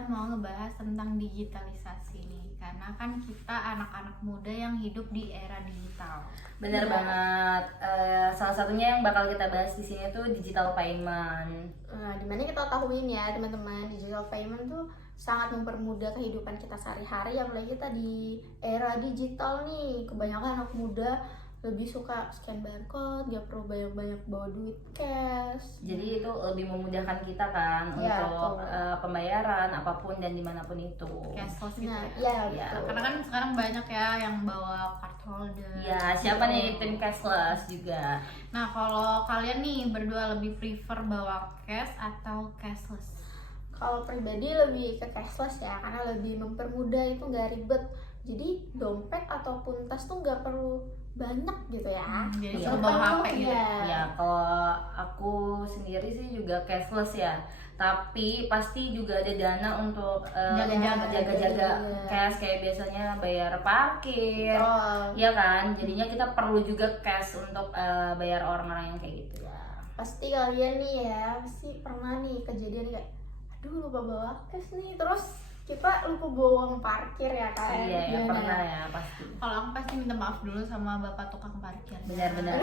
kita mau ngebahas tentang digitalisasi nih, karena kan kita anak-anak muda yang hidup di era digital. Bener banget. Salah satunya yang bakal kita bahas di sini tuh digital payment. Dimana kita tahuin ya teman-teman, digital payment tuh sangat mempermudah kehidupan kita sehari-hari, apalagi kita di era digital nih. Kebanyakan anak muda lebih suka scan barcode, gak perlu banyak-banyak bawa duit cash. Jadi itu lebih memudahkan kita kan Ya, untuk pembayaran apapun dan dimanapun itu. Cashless gitu Nah, ya. ya, betul. Karena kan sekarang banyak ya yang bawa card holder. Ya, siapa nih tim cashless juga? Nah, kalau kalian nih berdua lebih prefer bawa cash atau cashless? Kalau pribadi lebih ke cashless ya, karena lebih mempermudah, itu nggak ribet. Jadi dompet ataupun tas tuh nggak perlu banyak gitu ya. Jadi Iya. suruh bawa HP gitu. Ya, kalau aku sendiri sih juga cashless ya. Tapi pasti juga ada dana untuk jaga-jaga cash, kayak biasanya bayar parkir. Betul. Iya kan? Jadinya kita perlu juga cash untuk bayar orang-orang yang kayak gitu ya. Pasti kalian nih ya, pasti pernah nih kejadian kayak, aduh lupa bawa cash nih, terus kita lupa bawa uang parkir ya kan. Iya, ya, Gimana? pernah ya pasti. Kalau aku pasti minta maaf dulu sama bapak tukang parkir. Benar-benar.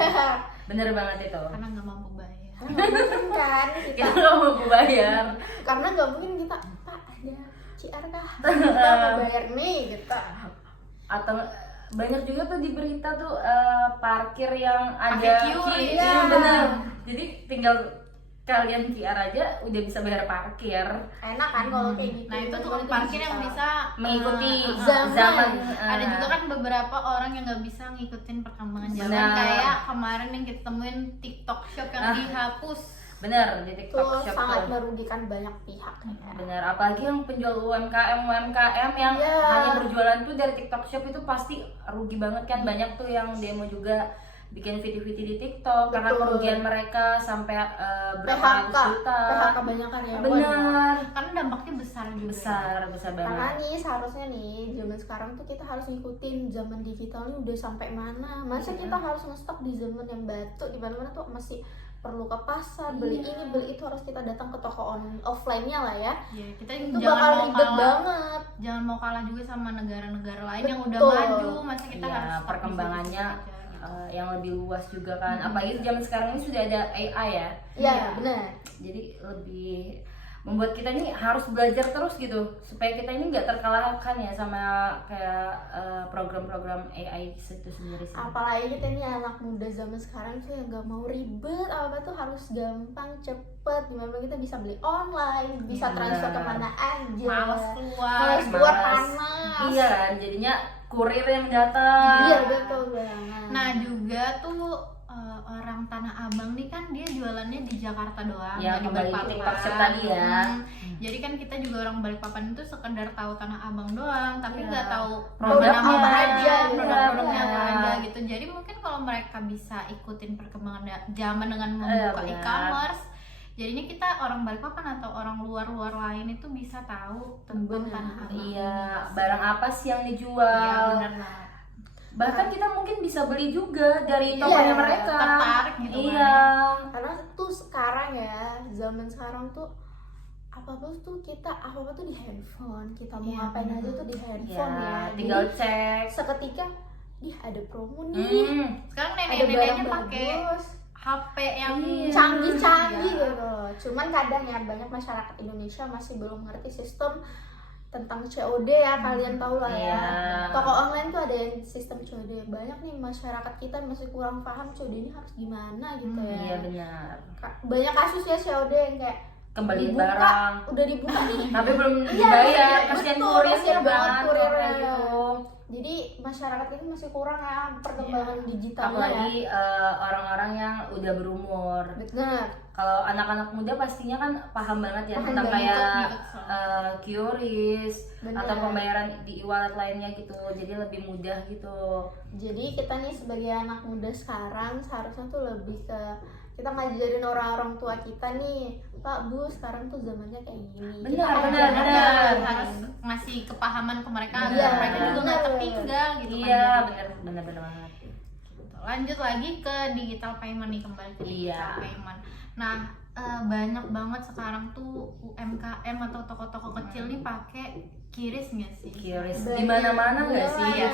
Bener banget itu. Karena nggak mampu bayar. Karena nggak mungkin kan Kita kita, nggak mau bayar. karena nggak mungkin kita, Pak ada CR kah? Kita mau bayar nih gitu. Atau banyak juga tuh di berita tuh parkir yang ada Pakai QRIS. Iya, Iya. bener. Jadi tinggal kalian QR aja udah bisa bayar parkir. Enak kan kalau kayak gitu. Nah, itu tukang Itu parkir yang digital. bisa Mengikuti zaman. ada juga kan beberapa orang yang nggak bisa ngikutin perkembangan zaman, Benar. kayak kemarin yang kita temuin TikTok Shop yang dihapus. Bener di Itu TikTok Shop sangat tuh. merugikan banyak pihak ya. Bener, apalagi yang penjual UMKM yang Iya. hanya berjualan tuh dari TikTok Shop itu pasti rugi banget kan. Banyak tuh yang demo juga bikin video-video di TikTok karena Betul. kerugian mereka sampai berapa PHK, ratus juta. PHK banyakan ya. Bener, Karena dampaknya besar juga. besar Karena banget. nih seharusnya nih zaman sekarang tuh kita harus ngikutin zaman digital ini udah sampai mana. Masa kita harus ngestok di zaman yang batu, di mana-mana tuh masih perlu ke pasar, beli ini, beli itu, harus kita datang ke toko offline-nya lah ya. Ya, kita Itu jangan bakal mau ribet kalah. banget. Jangan mau kalah juga sama negara-negara lain yang udah Betul. maju. Masa kita Iya, harus stop di perkembangannya situ aja, gitu. yang lebih luas juga kan. Apalagi zaman sekarang ini sudah ada AI ya. Iya, Iya. benar. Jadi lebih membuat kita ini harus belajar terus gitu supaya kita ini nggak terkalahkan ya sama kayak program-program AI itu sendiri sih. Apalagi kita nih anak muda zaman sekarang tuh yang gak mau ribet, apa tuh harus gampang, cepet. Dimana kita bisa beli online, bisa Iya, transfer benar. kemana aja. Males keluar. Males keluar Males. panas. Iya kan, jadinya kurir yang datang. Iya, betul banget. Nah, juga tuh orang Tanah Abang nih kan dia jualannya di Jakarta doang, Ya, nggak di kembali ke Balikpapan. TikTok Shop tadi ya. Jadi kan kita juga orang Balikpapan itu sekedar tahu Tanah Abang doang, tapi Iya. nggak tahu Produknya nama apa aja, aja, produk-produknya iya. apa aja gitu. Jadi mungkin kalau mereka bisa ikutin perkembangan zaman dengan membuka benar. e-commerce, jadinya kita orang Balikpapan atau orang luar lain itu bisa tahu tentang Benar. Tanah Abang. Iya, barang apa sih yang Iya, dijual? benar banget. Bahkan kita mungkin bisa beli juga dari Iya, tokonya mereka. tertarik gitu kan. Iya. Karena tuh sekarang ya, zaman sekarang tuh apa-apa tuh di handphone. Kita mau Iya, ngapain benar. aja tuh di handphone Iya, ya. tinggal Jadi cek. seketika, ada promo nih. Sekarang Ada nenek-neneknya barang pakai bagus, HP yang Iya. canggih-canggih Iya. gitu loh. Cuman kadang ya banyak masyarakat Indonesia masih belum ngerti sistem tentang COD ya, kalian tahu lah ya. Iya. Toko online tuh ada yang sistem COD. Banyak nih masyarakat kita masih kurang paham COD ini harus gimana gitu ya. Iya benar. Banyak kasus ya COD yang kayak Kembaliin dibuka, barang. udah dibuka nih. Tapi belum Iya, dibayar, betul, kasihan betul, kurirnya kasihan banget kan, kurirnya. kayak gitu. Jadi masyarakat ini masih kurang ya perkembangan digitalnya Apalagi ya. orang-orang yang udah berumur. Benar. Kalau anak-anak muda pastinya kan paham banget ya Paham tentang banget, kayak ngikut QRIS Bener. atau pembayaran di e-wallet lainnya gitu. Jadi lebih mudah gitu. Jadi kita nih sebagai anak muda sekarang seharusnya tuh lebih ke kita ngajarin orang-orang tua kita nih, Pak, Bu, sekarang tuh zamannya kayak gini. Benar, Kita benar, ajarin benar. aja. harus ngasih kepahaman ke mereka Iya, biar mereka juga nggak benar. tertinggal gitu Iya, kan. benar banget. Lanjut lagi ke digital payment nih, kembali ke digital Iya. payment. Nah, banyak banget sekarang tuh UMKM atau toko-toko kecil nih pakai QRIS nggak sih? QRIS Banyak. di mana-mana nggak sih? Iya.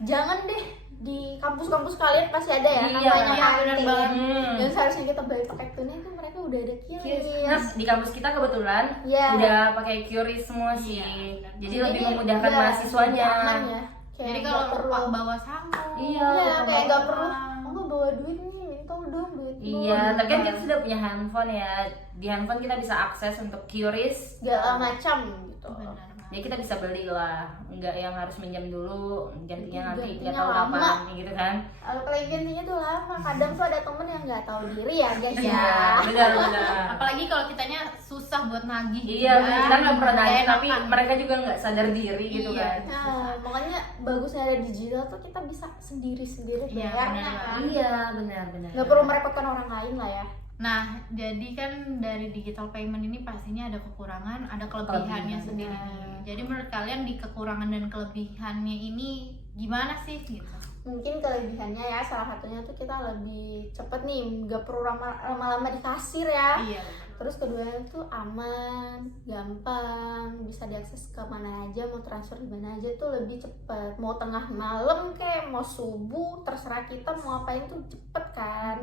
Jangan deh, di kampus-kampus kalian pasti ada ya Iya, namanya iya, benar kantin. banget. Dan seharusnya kita beli pakai tune itu mereka udah ada QRIS. Nah, di kampus kita kebetulan Iya. udah pakai QRIS semua sih. Iya, Jadi lebih memudahkan iya, mahasiswanya. aman ya. Kayak Jadi nggak kalau perlu lupa bawa samu, Iya, iya, kayak nggak bawa perlu uang. oh nggak bawa duit nih, minta dong duit lu. Iya, tapi kan kita sudah punya handphone ya. Di handphone kita bisa akses untuk QRIS. segala macam gitu. Benar banget. Ya kita bisa beli lah, nggak yang harus minjam dulu, gantinya nanti Gantinya nggak tahu lama. kapan, gitu kan? Apalagi gantinya tuh lama, kadang tuh ada temen yang nggak tahu diri ya guys Iya, ya. benar-benar. Apalagi kalau kitanya susah buat nagih. Iya, kan? kita nggak pernah nanya, Nggak tapi enakan. mereka juga nggak sadar diri gitu Iya. kan? Nah, makanya bagusnya ada digital tuh kita bisa sendiri-sendiri Iya, bayarnya benar kan. Iya, benar-benar. Nggak perlu merepotkan orang lain lah ya. Nah, jadi kan dari digital payment ini pastinya ada kekurangan, ada kelebihannya Kelebihan. sendiri. Jadi menurut kalian di kekurangan dan kelebihannya ini gimana sih gitu? Mungkin kelebihannya ya salah satunya tuh kita lebih cepet nih, nggak perlu lama-lama di kasir ya. Iya. Terus keduanya tuh aman, gampang, bisa diakses ke mana aja, mau transfer di mana aja tuh lebih cepet. Mau tengah malam kayak mau subuh, terserah kita mau ngapain tuh cepet kan.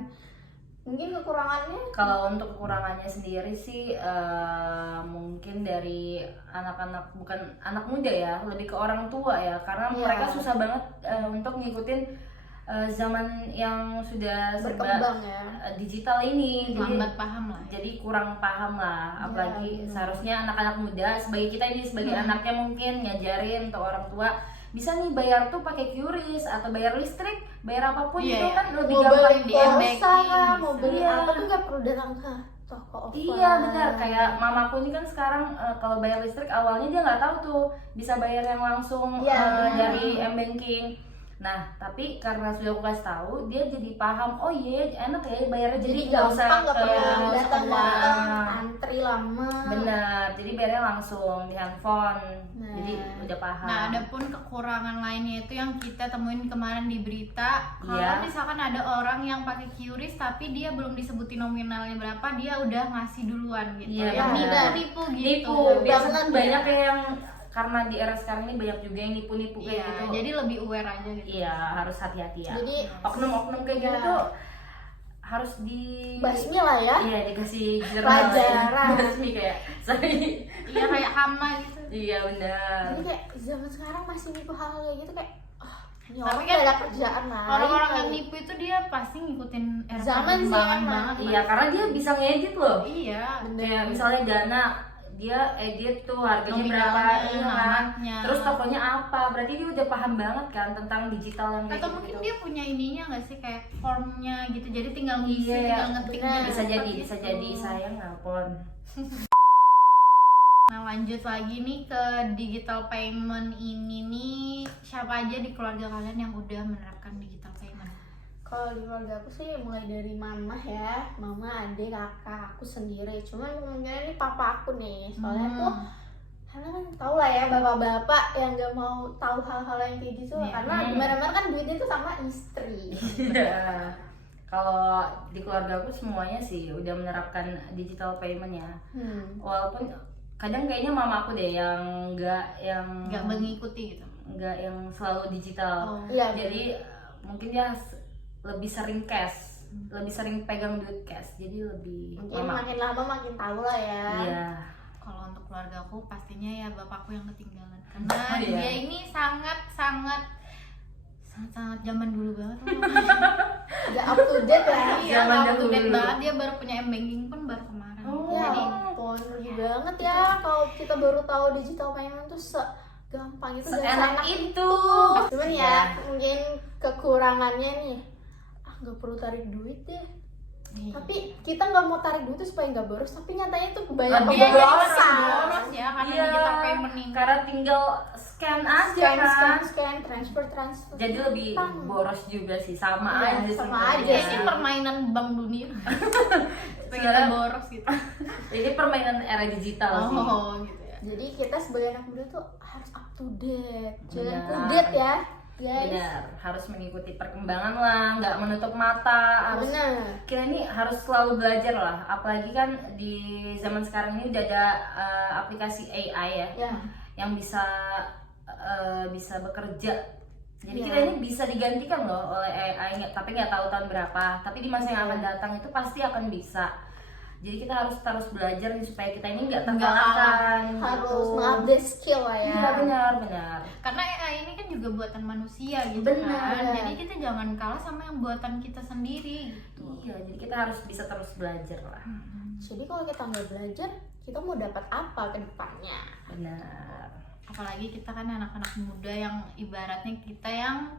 Mungkin kekurangannya Kalau untuk kekurangannya sendiri sih mungkin dari anak-anak, bukan anak muda ya, lebih ke orang tua ya, karena Iya. mereka susah banget untuk ngikutin zaman yang sudah serba berkembang ya. digital ini. Jadi, Lambat paham lah. jadi kurang paham lah, apalagi benar. seharusnya anak-anak muda sebagai kita ini sebagai anaknya mungkin ngajarin untuk orang tua bisa nih bayar tuh pakai QRIS atau bayar listrik, bayar apapun Iya, itu iya. kan lebih Mau gampang beli di pulsa banking lah, mau bisa. beli Iya. apa tuh nggak perlu datang ke toko offline. Iya benar, kayak mamaku ini kan sekarang kalau bayar listrik awalnya dia nggak tahu tuh bisa bayar yang langsung Iya, benar. dari m-banking. Nah tapi karena sudah aku kasih tahu, dia jadi paham, oh iya enak ya bayarnya, jadi nggak usah gampang, nggak perlu nggak usah datang-datang keluar. antri lama. Benar, jadi bayarnya langsung di handphone, Nah. jadi udah paham. Nah, ada pun kekurangan lainnya itu yang kita temuin kemarin di berita. Kalau Iya. misalkan ada orang yang pakai QRIS tapi dia belum disebutin nominalnya berapa, dia udah ngasih duluan gitu. Iya, Yang benar. nipu-nipu gitu. Nipu, Banget biasanya kan ya. banyak yang karena di era sekarang ini banyak juga yang nipu-nipu kayak Iya, gitu. jadi lebih aware aja gitu. Iya harus hati-hati ya. Jadi Oknum-oknum kayak gitu Iya. tuh harus di basmi lah ya. Iya dikasih Pelajaran. Basmi kayak sorry. Iya, kayak hama gitu. Iya benar. Jadi kayak zaman sekarang masih nipu hal kayak gitu kayak ini Tapi orang kan nggak ada kerjaan lain Orang-orang yang kali. nipu itu dia pasti ngikutin era Zaman sih perkembangan emang. banget. Iya karena dia bisa ngedit loh. Iya. Kayak misalnya Dana dia edit tuh harganya berapa, Nominalnya, iya kan? alamatnya. Terus tokonya apa? Berarti dia udah paham banget kan tentang digital yang kayak Atau gitu. mungkin dia punya ininya nggak sih, kayak formnya gitu, jadi tinggal ngisi, Iya, tinggal ngetik benar. jadi bisa cepet jadi, gitu. bisa jadi saya nelpon. Nah, lanjut lagi nih ke digital payment ini nih, siapa aja di keluarga kalian yang udah menerapkan digital payment? Kalau di keluarga aku sih mulai dari mama ya, mama, adik, kakak, aku sendiri. Cuman kemungkinan ini papa aku nih, soalnya tuh karena kan tau lah ya bapak-bapak yang gak mau tahu hal-hal yang kayak gitu Iya. karena gimana-mana kan duitnya tuh sama istri. Iya. Kalau di keluarga aku semuanya sih udah menerapkan digital payment ya. Walaupun kadang kayaknya mama aku deh yang nggak mengikuti gitu. nggak yang selalu digital. Oh. Iya. Jadi mungkin dia lebih sering cash, lebih sering pegang duit cash. Jadi lebih Mungkin mama. makin lama makin tahu lah ya. Iya. Kalau untuk keluarga aku pastinya ya bapakku yang ketinggalan, karena Oh, iya. dia ini sangat zaman dulu banget. Gak up to date ya. Iya, Zaman up to date dahulu. banget. Dia baru punya m-banking pun baru kemarin. Oh. Ya Jadi ampun, rugi banget ya kalau kita baru tahu digital payment tuh segampang itu dan Seenak seenak itu. Cuman Iya. ya mungkin kekurangannya nih, nggak perlu tarik duit deh. iya. Tapi kita nggak mau tarik duit tuh supaya nggak boros, tapi nyatanya tuh banyak Lebih Dia jadi pemborosan. boros ya karena Iya. digital payment ini. Karena tinggal scan aja Scan, kan. scan, transfer. Jadi lebih Gampang. boros juga sih, sama Iya, aja sama sebenarnya. aja. Ini permainan bank dunia. Supaya kita Sebenarnya- boros gitu. Ini permainan era digital sih. Oh, gitu ya. Jadi kita sebagai anak muda tuh harus up to date, jangan Benar. kudet ya. guys. Benar, harus mengikuti perkembangan lah, nggak menutup mata. Harus Bener. kita ini harus selalu belajar lah. Apalagi kan di zaman sekarang ini udah ada aplikasi AI ya, Ya. yang bisa bekerja. Jadi Iya. kita ini bisa digantikan loh oleh AI, tapi nggak tahu tahun berapa. Tapi di masa yang akan datang itu pasti akan bisa. Jadi kita harus terus belajar nih supaya kita ini nggak terkalahkan. Harus gitu. mengupdate skill lah ya. Iya benar. Karena AI ini kan juga buatan manusia gitu Benar. kan. Jadi kita jangan kalah sama yang buatan kita sendiri gitu. Iya, jadi kita harus bisa terus belajar lah. Jadi kalau kita nggak belajar, kita mau dapat apa ke depannya? Benar. Apalagi kita kan anak-anak muda yang ibaratnya kita yang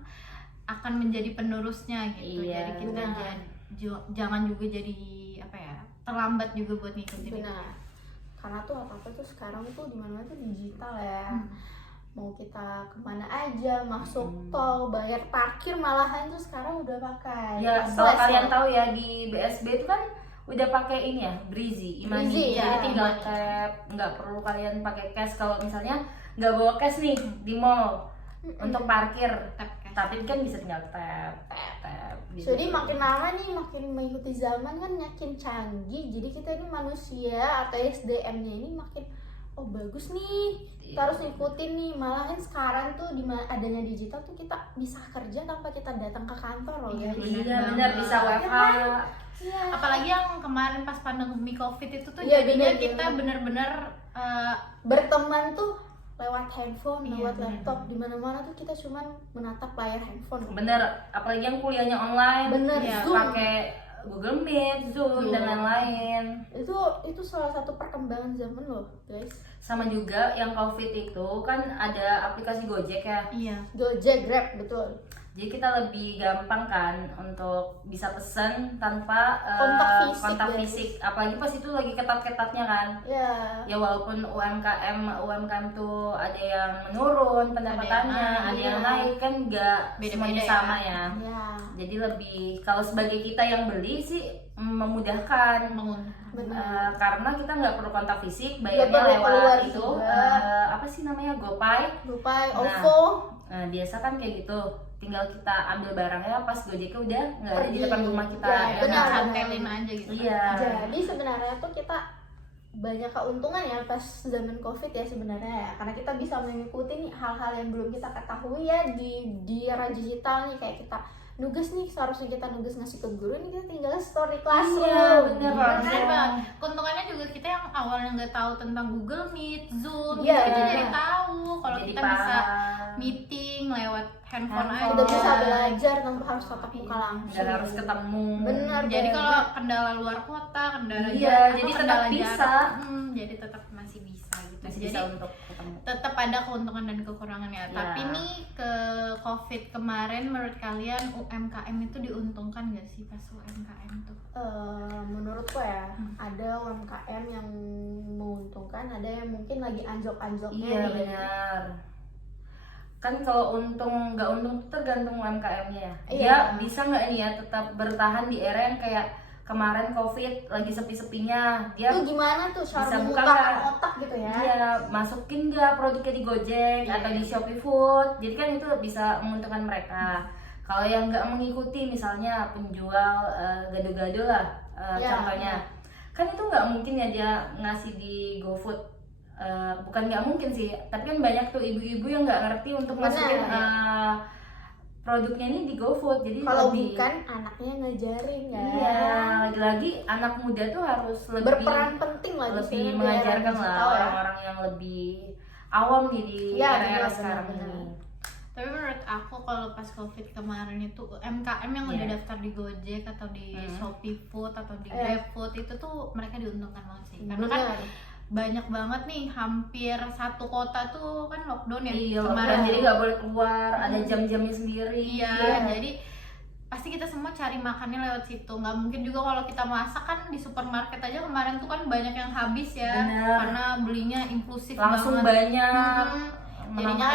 akan menjadi penerusnya gitu. Iya, Jadi kita benar. jangan juga jadi apa ya, terlambat juga buat ngikutin. Benar. Karena tuh apa-apa tuh sekarang tuh di mana tuh digital ya. Mau kita kemana aja, masuk tol, bayar parkir malahan tuh sekarang udah pakai. Ya, cashless kalau kalian loh. tahu ya di BSB itu kan udah pakai ini ya, Breezy, Breezy, Jadi ya, tinggal e-money. tap, nggak perlu kalian pakai cash kalau misalnya nggak bawa cash nih di mall untuk parkir. Tap cash. Tapi kan bisa tinggal tap. Gitu. Jadi makin lama nih makin mengikuti zaman kan makin canggih. Jadi kita ini manusia atau SDM-nya ini makin bagus nih. Kita harus ngikutin nih. Malahan sekarang tuh adanya digital tuh kita bisa kerja tanpa kita datang ke kantor loh Iya, guys. Iya benar, bisa WFH. Iya. Apalagi yang kemarin pas pandemi Covid itu tuh Iya, jadinya bener, kita bener. bener-bener Berteman tuh lewat handphone, Iya, lewat bener. laptop, di mana-mana tuh kita cuman menatap layar handphone. Bener, apalagi yang kuliahnya online, Bener, Iya, Zoom. pakai Google Meet, Zoom, dan lain-lain. Itu salah satu perkembangan zaman loh, guys. Sama juga yang COVID itu kan ada aplikasi Gojek ya. iya. Gojek, Grab, betul. Jadi kita lebih gampang kan untuk bisa pesen tanpa Kontak fisik, guys. fisik. Apalagi pas itu lagi ketat-ketatnya kan. Ya. Ya walaupun UMKM tuh ada yang menurun pendapatannya, ada yang naik kan nggak Beda-beda semuanya ya. sama ya. Ya. Jadi lebih kalau sebagai kita yang beli sih memudahkan. Benar. Karena kita nggak perlu kontak fisik, Nggak bayarnya perlu keluar lewat itu juga. apa sih namanya GoPay. Lupa Nah, OVO. Nah, biasa kan kayak gitu, tinggal kita ambil barangnya pas Gojeknya udah nggak ada di Pergi. depan rumah kita. Ya, ya benar. kan? Cantelin aja gitu. Iya. Jadi sebenarnya tuh kita banyak keuntungan ya pas zaman COVID ya sebenarnya ya. Karena kita bisa mengikuti nih hal-hal yang belum kita ketahui ya di era digital nih, kayak kita nugas nih, seharusnya kita nugas ngasih ke guru nih kita tinggal story classroom. Iya, bener Iya, banget. bener banget. Keuntungannya juga kita yang awalnya nggak tahu tentang Google Meet, Zoom, Iya, kita iya. jadi tahu kalau Jadi kita bisa paham. meeting lewat handphone aja. Udah bisa belajar tanpa harus tatap muka langsung. Nggak harus ketemu. Bener. Jadi banget. kalau kendala luar kota, kendala Iya, jadi tetap kendala bisa. jarak, jadi tetap masih bisa gitu. Masih Jadi bisa untuk ketemu. tetap ada keuntungan dan kekurangannya. Iya. Tapi nih ke COVID kemarin menurut kalian UMKM itu diuntungkan nggak sih pas UMKM tuh? Menurutku ya ada UMKM yang menguntungkan, ada yang mungkin lagi anjlok-anjloknya Iya nih. benar. Kan kalau untung nggak untung tuh tergantung UMKM-nya ya. Iya. Dia bisa nggak nih ya tetap bertahan di era yang kayak kemarin COVID lagi sepi-sepinya. Dia Itu gimana tuh cara bisa buka memutarkan nggak? otak gitu ya? Dia masukin nggak produknya di Gojek Iya. atau di Shopee Food. Jadi kan itu bisa menguntungkan mereka. Kalau yang nggak mengikuti misalnya penjual gado-gado lah Iya, contohnya, kan itu nggak mungkin ya dia ngasih di GoFood. Bukan nggak mungkin sih, tapi kan banyak tuh ibu-ibu yang nggak ngerti untuk Benar, masukin ya. produknya ini di GoFood. Jadi Kalau lebih bukan anaknya ngajarin ya. iya, lagi-lagi anak muda tuh harus lebih Berperan penting lah di lebih sini, mengajarkan di era lah digital ya. orang-orang yang lebih awam nih di Iya, era-era benar, sekarang benar. ini. Tapi menurut aku kalau pas COVID kemarin itu UMKM yang udah Iya. daftar di Gojek atau di Shopee Food atau di Iya. Grab Food itu tuh mereka diuntungkan banget sih. Karena kan Benar. banyak banget nih, hampir satu kota tuh kan lockdown ya Iya, kemarin. lockdown, jadi nggak boleh keluar, ada jam-jamnya sendiri. Iya, Iya. jadi pasti kita semua cari makannya lewat situ. Nggak mungkin juga kalau kita masak kan di supermarket aja kemarin tuh kan banyak yang habis ya. Bener. Karena belinya impulsif Langsung banget. banyak. Jadinya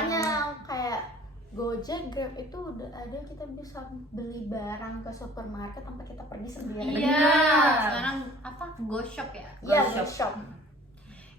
Kayak Gojek, Grab itu udah ada, kita bisa beli barang ke supermarket tanpa kita pergi sendiri. iya, Bener. sekarang apa? Go Shop ya. Iya, Go Shop.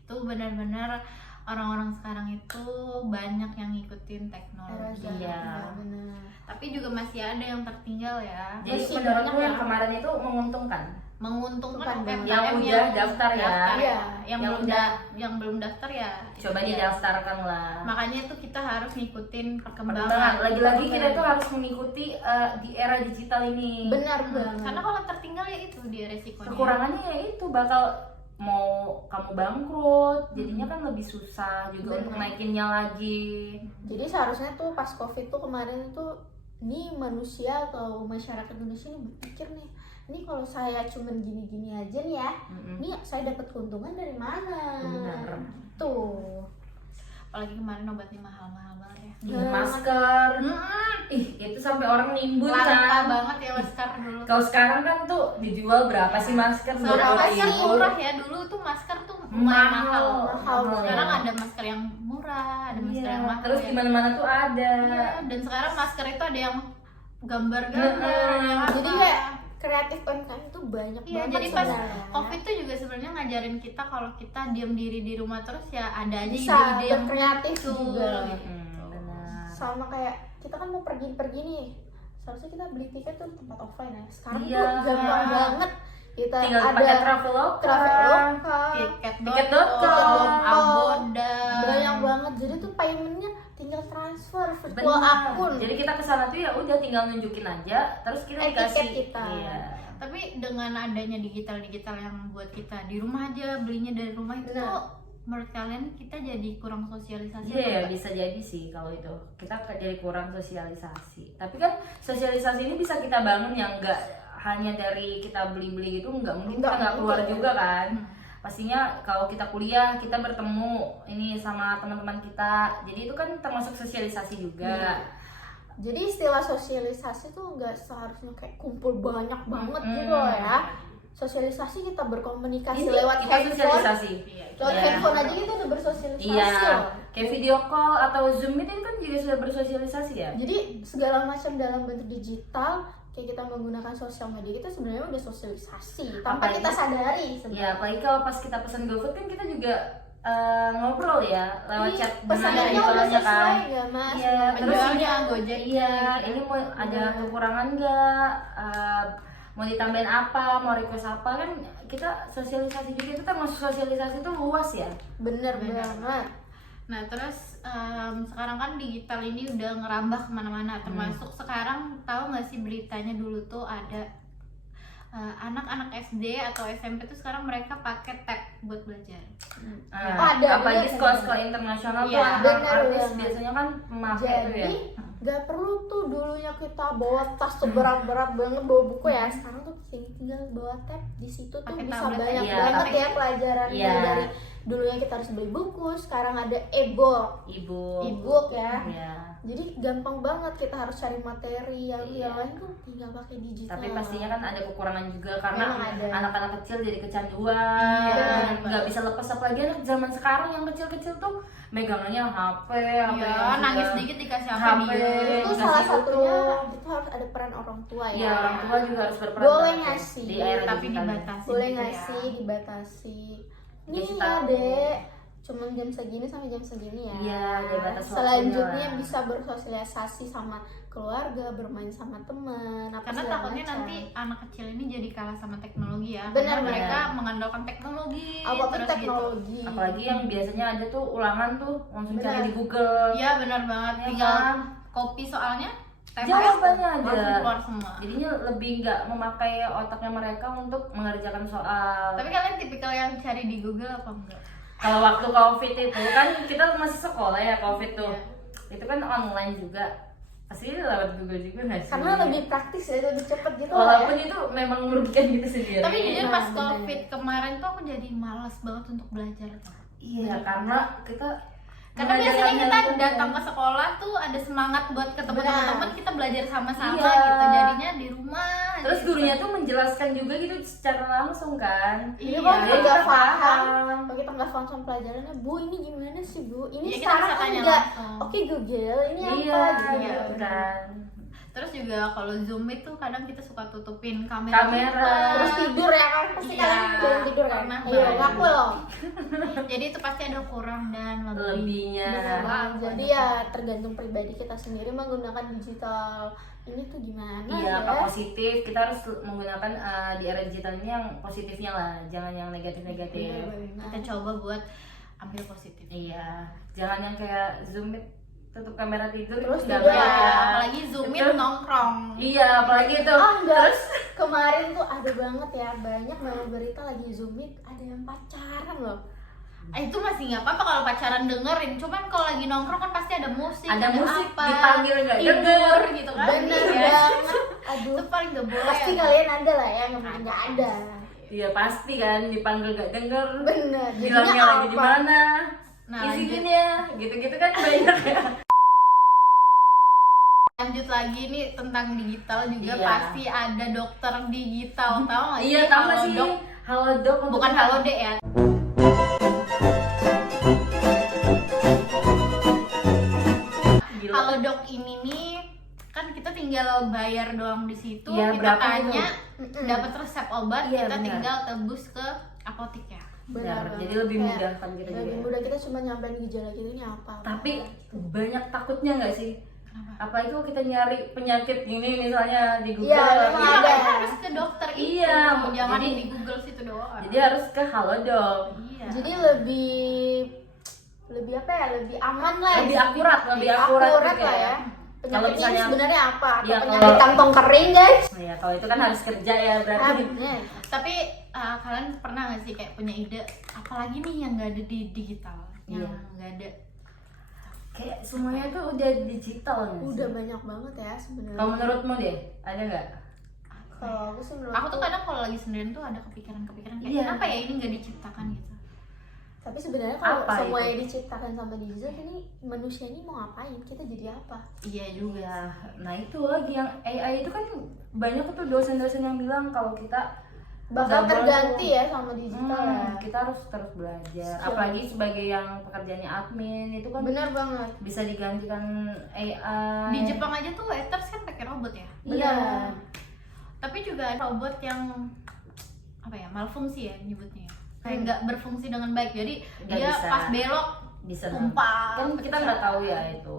Itu benar-benar orang-orang sekarang itu banyak yang ngikutin teknologi. Iya. benar. Tapi juga masih ada yang tertinggal ya. Jadi Masih menurutku banyak yang ya. kemarin itu menguntungkan. Menguntungkan Bukan yang UMKM udah daftar ya. Iya. yang Yang belum udah- yang belum daftar ya. Coba ya. didaftarkan lah. Makanya itu kita harus ngikutin Perkembangan. perkembangan. Lagi-lagi kita tuh harus mengikuti di era digital ini. Benar banget. Karena kalau tertinggal ya itu dia resikonya. Kekurangannya ya itu bakal mau kamu bangkrut, jadinya kan lebih susah juga untuk Benar. naikinnya lagi. Jadi seharusnya tuh pas COVID tuh kemarin tuh nih manusia atau masyarakat Indonesia nih berpikir nih, ini kalau saya cuman gini-gini aja nih ya, Mm-mm. nih saya dapat keuntungan dari mana? Benar. Tuh. Apalagi kemarin obatnya mahal-mahal banget ya. Ih, masker, ih itu sampai orang nimbun Langka kan. banget ya masker dulu. Kalau sekarang kan tuh dijual berapa sih masker? Sekarang masker 20.000. murah ya, dulu tuh masker tuh lumayan mahal. Mahal. Sekarang ya. ada masker yang murah, ada masker Iya, yang mahal. terus ya. di mana-mana tuh ada. Iya, dan sekarang masker itu ada yang gambar-gambar, ada yang apa. Jadi kayak kreatif UMKM itu banyak Iya, banget jadi pas sebenarnya. COVID tuh juga sebenarnya ngajarin kita kalau kita diam diri di rumah terus ya ada aja bisa ide-ide yang berkreatif muncul juga. gitu. Benar. Sama kayak kita kan mau pergi-pergi nih, seharusnya kita beli tiket tuh di tempat offline ya. Sekarang Iya. tuh gampang banget kita Tinggal ada pakai Traveloka. Traveloka, Tiket.com, Agoda. banyak banget. Jadi tuh paymentnya tinggal transfer virtual Benar. akun. Jadi kita kesana tuh ya udah tinggal nunjukin aja, terus kita Tiket dikasih. kita. Iya. Tapi dengan adanya digital yang buat kita di rumah aja belinya dari rumah itu Benar. tuh, menurut kalian kita jadi kurang sosialisasi Iya, atau enggak? bisa jadi sih kalau itu kita jadi kurang sosialisasi. Tapi kan sosialisasi ini bisa kita bangun yang enggak hanya dari kita beli-beli gitu, enggak mungkin kita Enggak nggak keluar mungkin. juga kan. Hmm. Pastinya kalau kita kuliah kita bertemu ini sama teman-teman kita, jadi itu kan termasuk sosialisasi juga. Iya. Jadi istilah sosialisasi tuh nggak seharusnya kayak kumpul banyak banget gitu loh ya. Sosialisasi kita berkomunikasi Ini lewat kita handphone. sosialisasi. Lewat Iya. handphone aja kita udah bersosialisasi Iya, loh. kayak video call atau Zoom itu kan juga sudah bersosialisasi ya. Jadi segala macam dalam bentuk digital kayak kita menggunakan sosial media kita sebenarnya udah sosialisasi tanpa Apalagi- kita sadari Iya, sebenarnya. apalagi kalau pas kita pesan GoFood kan kita juga ngobrol ya lewat Iya, chat pesanannya dengan udah penjualnya sesuai kan. nggak mas? Iya, terus Penjualnya ini Gojek. iya, ini mau ada kekurangan nggak? Mau ditambahin apa? Mau request apa kan? Kita sosialisasi juga itu termasuk sosialisasi itu luas ya. Bener Bener. banget. Nah terus sekarang kan digital ini udah ngerambah kemana-mana, termasuk sekarang tahu nggak sih beritanya dulu tuh ada anak-anak SD atau SMP tuh sekarang mereka pakai tab buat belajar. Ada, apalagi bener. sekolah-sekolah internasional tuh Iya, anak bener artis banget. biasanya kan memakai itu ya. Jadi nggak perlu tuh dulunya kita bawa tas seberat-berat banget bawa buku ya. Sekarang tuh tinggal bawa tab, di situ tuh Pakai bisa tablet banyak aja. banget Iya, ya pelajaran iya. dari dulunya kita harus beli buku, sekarang ada e-book, Ibu. e-book ya. Iya. Jadi gampang banget kita harus cari materi yang Iya. lain tuh tinggal pakai digital. Tapi pastinya kan ada kekurangan juga karena Memang ada. anak-anak kecil jadi kecanduan, Iya, nggak bisa lepas, apalagi anak zaman sekarang yang kecil-kecil tuh megangannya HP, Iya, yang nangis juga- dikit dikasih HP HP. dia. Itu dikasih salah satunya YouTube. itu harus ada peran orang tua ya. Iya, orang tua juga harus berperan Boleh banget ya ngasih, di era tapi digital ini. dibatasi. Boleh gitu nggak ya. sih dibatasi? Nih Kasih ya tahu. dek, cuman jam segini sampai jam segini ya. Iya, ada batas waktunya Selanjutnya lah. bisa bersosialisasi sama keluarga, bermain sama teman. Apa Karena segala takutnya macam. nanti anak kecil ini jadi kalah sama teknologi ya. Benar, Karena mereka benar. mengandalkan teknologi Apapun terus teknologi. Apalagi yang biasanya ada tuh ulangan tuh langsung Benar. cari di Google. gitu. Iya benar banget. Ya Tinggal kan? copy soalnya, Jawabannya aja. langsung keluar semua. Jadinya lebih nggak memakai otaknya mereka untuk mengerjakan soal. Tapi kalian tipikal yang cari di Google apa enggak? Kalau waktu COVID itu kan kita masih sekolah ya, COVID tuh. Iya. Itu kan online juga. Pasti lewat Google juga nggak sih? Karena lebih praktis ya, lebih cepet gitu walaupun lah ya. itu memang merugikan kita sendiri. Tapi jujur pas benar. COVID kemarin tuh aku jadi malas banget untuk belajar. Iya, karena kita Karena biasanya mengajarkan kita handphone datang kan. ke sekolah tuh ada semangat buat ketemu Benar. teman-teman, kita belajar sama-sama Iya. gitu. Jadinya di rumah. Terus gitu. gurunya tuh menjelaskan juga gitu secara langsung kan. Iya, Iya. kalau kita Jadi nggak kita paham, paham. kalau kita nggak paham sama pelajarannya, Bu ini gimana sih Bu? Ini Iya, kita sekarang bisa tanya enggak. langsung. Oke Google, ini Iya, apa gitu. gitu kan. Terus juga kalau Zoom itu kadang kita suka tutupin kamera. Terus tidur ya kan, pasti Iya. kalian belum tidur kan? Pernah Iya, banget. ngaku loh. Jadi itu pasti ada kurang dan Lebihnya. Bener banget. Wah, Jadi ya tergantung pribadi kita sendiri menggunakan digital ini tuh gimana Iya, ya. apa positif, kita harus menggunakan di era digital ini yang positifnya lah, jangan yang negatif-negatif. Bener-bener. kita coba buat ambil positif. Iya, jangan yang kayak Zoom Meet tutup kamera tidur Terus nggak tidur. baik ya. Apalagi Zoom Betul. nongkrong. Iya, apalagi itu. Oh enggak, kemarin tuh ada banget ya, banyak banget berita lagi Zoom Meet ada yang pacaran loh. Itu masih nggak apa-apa kalau pacaran dengerin. Cuman kalau lagi nongkrong kan pasti ada musik, Ada musik, apa, dipanggil nggak tidur denger. gitu kan. Bener Iya. banget. Aduh, Itu paling gak boleh. pasti ya. kalian ada lah ya, nggak ada. Iya pasti kan, dipanggil gak denger, Bener. bilangnya Jadinya lagi di apa? mana, Nah, izinnya, gitu-gitu kan banyak ya. lanjut lagi nih tentang digital juga. Iya. Pasti ada dokter digital, tahu nggak sih? Iya, tahu nggak sih? Halodoc. Halodoc untuk Bukan Halodoc ya. Gila. Halodoc ini nih kan kita tinggal bayar doang di situ. Iya, Kita berapa tanya, Mm-mm. dapat resep obat, Iya, kita benar. tinggal tebus ke apotek ya. Benar, banget. jadi lebih Kayak mudah kan kita lebih juga. mudah, kita cuma nyampein gejala gitu ini apa. Tapi banyak takutnya nggak sih? Kenapa? Apa itu kita nyari penyakit gini misalnya di Google? Iya, memang gitu. Iya, ada. makanya harus ke dokter itu. Iya, Jangan jadi- di Google situ doang. Jadi harus ke Halodoc. Iya. Jadi lebih apa ya, lebih aman lah, Lebih akurat, lebih akurat gitu lah ya. ya. Kalau Penyakit ini misalnya- sebenarnya apa? Atau Iya, penyakit kalau- kantong kering guys? Ya kalau itu kan harus kerja ya Nah, berarti. bener. Tapi kalian pernah nggak sih kayak punya ide apalagi nih yang nggak ada di digital, yang Iya. nggak ada? Kayak semuanya tuh udah digital nggak sih? Udah banyak banget ya sebenarnya. Kalau menurutmu deh, ada nggak? Kalau aku sih menurut Aku tuh kadang kalau lagi sendirian tuh ada kepikiran-kepikiran kayak Iya. kenapa ya ini nggak diciptakan gitu. tapi sebenarnya kalau Apa semuanya itu? diciptakan sama digital ini manusia ini mau ngapain? Kita jadi apa? Iya juga. Ya, nah itu lagi yang AI itu kan banyak tuh dosen-dosen yang bilang kalau kita Bakal nggak boleh terganti tuh. ya sama digital ya. Kita harus terus belajar. Siap. Apalagi sebagai yang pekerjaannya admin itu kan Bener banget. bisa digantikan AI. Di Jepang aja tuh waiters kan pakai robot ya. Iya. Tapi juga ada robot yang apa ya, malfungsi ya nyebutnya. Kayak nggak berfungsi dengan baik. Jadi Nggak dia bisa. pas belok Bisa tumpah. kan kita nggak tahu ya itu.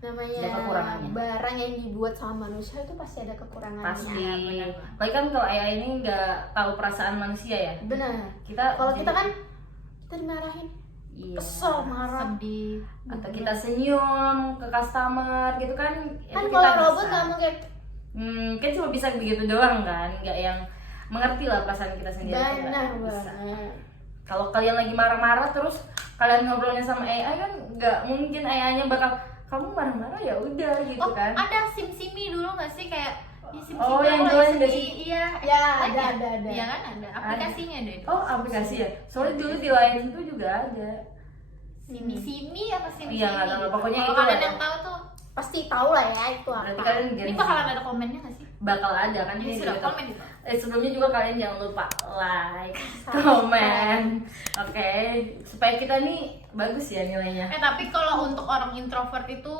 Namanya Ada kekurangannya. barang yang dibuat sama manusia itu pasti ada kekurangannya. Pasti. benar. Apalagi kan kalau AI ini nggak tahu perasaan manusia ya. Benar. Kita Kalau jadi- kita kan kita dimarahin, iya. kesel, marah. sedih. Atau kita senyum ke customer gitu kan. Kan itu kalau kita robot bisa. nggak mungkin. Kan cuma bisa begitu doang kan, nggak yang mengerti lah perasaan kita sendiri. Itu Benar nggak bisa. banget. Kalau kalian lagi marah-marah terus kalian ngobrolnya sama AI kan nggak mungkin AI-nya bakal kamu marah-marah ya udah gitu Oh, kan. ada SimSimi dulu nggak sih kayak ya, SimSimi Oh, yang aku jualan lagi nggak sedih. sih? Iya, Ya, banyak. ada. Iya kan ada aplikasinya deh. Oh aplikasi ya. Soalnya dulu di lain itu juga ada. Simi apa Simi? Iya, nggak tahu. Pokoknya kalau itu kalian lah. yang tahu tuh Pasti tahu lah ya itu apa. Berarti kalian ini Gen Z. bakalan ada komennya nggak sih? Bakal ada kan Ini ini sudah juga. komen itu. Sebelumnya juga kalian jangan lupa like, Subscribe. komen, oke, supaya kita nih bagus ya nilainya. Tapi kalau untuk orang introvert itu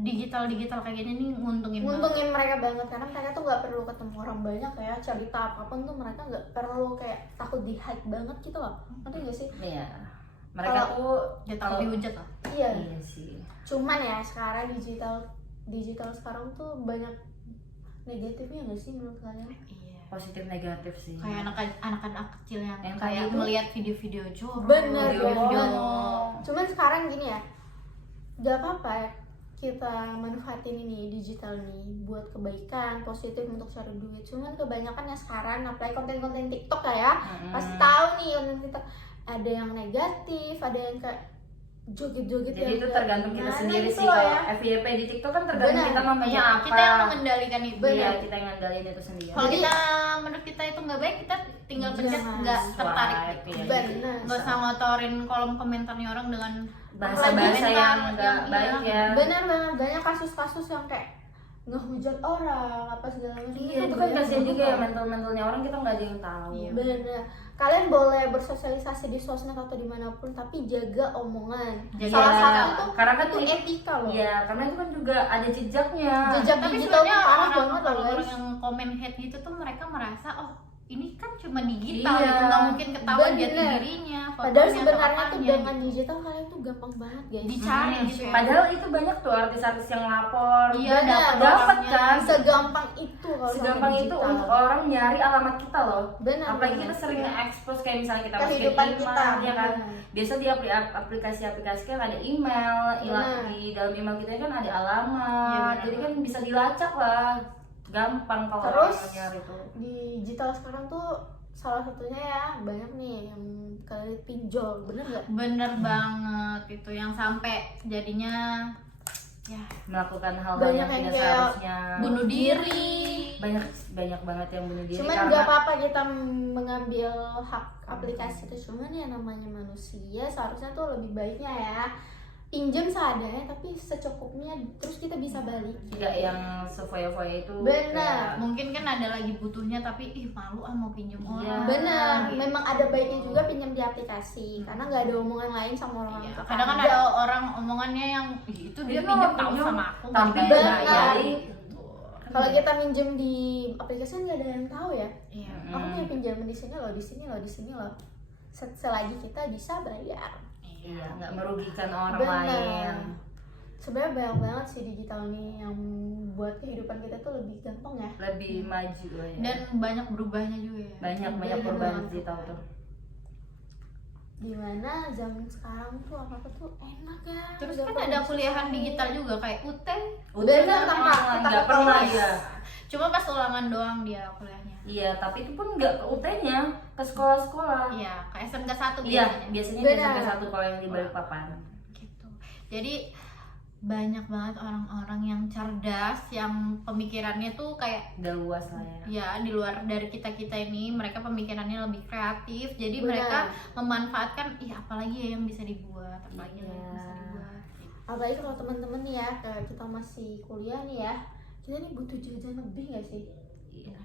digital kayak gini nih nguntungin banget. Nguntungin mereka banget karena mereka tuh nggak perlu ketemu orang banyak ya, cerita apapun tuh mereka nggak perlu kayak takut di hide banget gitu loh. Ngerti gak sih? Iya, mereka Kalau- tuh Ya kalau takut dihujat lah. Iya. iya sih. Cuman ya sekarang digital sekarang tuh banyak negatifnya nggak sih menurut kalian? Iya. Positif negatif sih. Kayak anak-anak kecil yang Yang kayak tadi tuh- melihat video-video jorok. Bener video-video. banget. Cuman sekarang gini ya, gak apa-apa ya, kita manfaatin ini digital nih buat kebaikan positif untuk cari duit. Cuman kebanyakan ya sekarang apalagi konten-konten TikTok ya, pasti tahu nih konten TikTok ada yang negatif, ada yang kayak joget-joget. Jadi yang itu kayak tergantung kita gimana sendiri gitu sih. loh Kalau ya. FYP di TikTok kan tergantung Benar. kita mamanya Iya, apa. kita yang mengendalikan itu. Iya, Ya. kita yang ngandalin itu sendiri. Kalau Jadi- kita menurut kita itu nggak baik, kita tinggal pencet Jangan nggak swipe, tertarik. iya. Benar. Nggak usah ngotorin kolom komentarnya orang dengan Bahasa-bahasa komentar yang nggak iya. baik ya. Benar banget, banyak kasus-kasus yang kayak ngehujat orang apa segala macam. Iya, itu kan kasihan juga ya mental-mentalnya orang, kita nggak ada yang tahu. Iya. Bener, kalian boleh bersosialisasi di sosmed atau dimanapun, tapi jaga omongan. Jaga Salah etika. satu itu Karena kan itu etika loh. Iya, karena itu kan juga ada jejaknya. Jejak Tapi digital sebenarnya tuh parah orang banget loh orang guys. yang komen hate gitu tuh mereka merasa oh ini kan cuma digital Iya. gitu, nggak mungkin ketahuan jati Bener. dirinya. Padahal fotonya, sebenarnya tuh apa-apanya dengan gitu. digital kalian tuh gampang banget guys. Dicari gitu ya. Padahal itu banyak tuh artis-artis yang lapor. Iya, Bener. dapat orangnya. kan. Segampang itu kalau Segampang sama itu digital. untuk orang nyari alamat kita loh. Benar, Apalagi benar. kita sering nge-expose kayak misalnya kita masukin Kehidupan email, kita, ya kan. benar. Biasa di aplikasi-aplikasi kan ada email, Benar. di dalam email kita kan ada alamat. Iya, benar. Jadi kan bisa dilacak lah. Gampang kalau Terus, orang nyari tuh. Di digital sekarang tuh salah satunya ya banyak nih yang kalian lihat pinjol, bener nggak? Bener banget itu yang sampai jadinya ya Melakukan hal-hal Banyak yang yang tidak kayak seharusnya. bunuh diri. Banyak banget yang bunuh diri Cuman karena nggak apa-apa kita mengambil hak aplikasi itu, cuman ya namanya manusia seharusnya tuh lebih baiknya ya pinjam seadanya tapi secukupnya, terus kita bisa balik. tidak yang sefoya-foya itu. Benar. kayak- Mungkin kan ada lagi butuhnya tapi ih malu mau pinjam Iya. orang. Bener, memang ada baiknya juga pinjam di aplikasi karena nggak ada omongan lain sama orang Iya, tetangga. kadang kan ada orang omongannya yang "Ih, itu dia Iya, pinjam tahu pinjam, sama aku nggak tapi dibayar." benar. Gitu. Kalau kita minjem di aplikasi kan nggak ada yang tahu ya. Iya. Aku punya pinjaman di sini loh, di sini loh, di sini loh. Selagi kita bisa bayar. Iya, nggak merugikan orang Benar. lain. Sebenarnya banyak banget sih digital nih yang buat kehidupan kita tuh lebih gampang ya. Lebih maju lah ya. Dan banyak berubahnya juga ya. banyak Benar. perubahan digital tuh. Dimana zaman sekarang tuh apa tuh enak ya. Terus Nggak kan perlu ada kuliahan susah. digital juga kayak UT. Udah Benar, kan tanpa kita nggak ketahui. pernah ya. Cuma pas ulangan doang dia kuliahnya. Iya, tapi itu pun nggak ke UT-nya, ke sekolah-sekolah. Iya, kayak SMK 1 Iya, biasanya. biasanya Benar. di SMP 1 kalau yang di Balikpapan. Gitu. Jadi banyak banget orang-orang yang cerdas yang pemikirannya tuh kayak Udah luas lah ya. ya di luar dari kita-kita ini, mereka pemikirannya lebih kreatif. Jadi Benar. mereka memanfaatkan apalagi ya yang bisa dibuat, apalagi yang Iya. bisa dibuat. Apalagi kalau teman-teman nih ya, kayak kita masih kuliah nih ya, kita nih butuh jajan lebih nggak sih? Iya.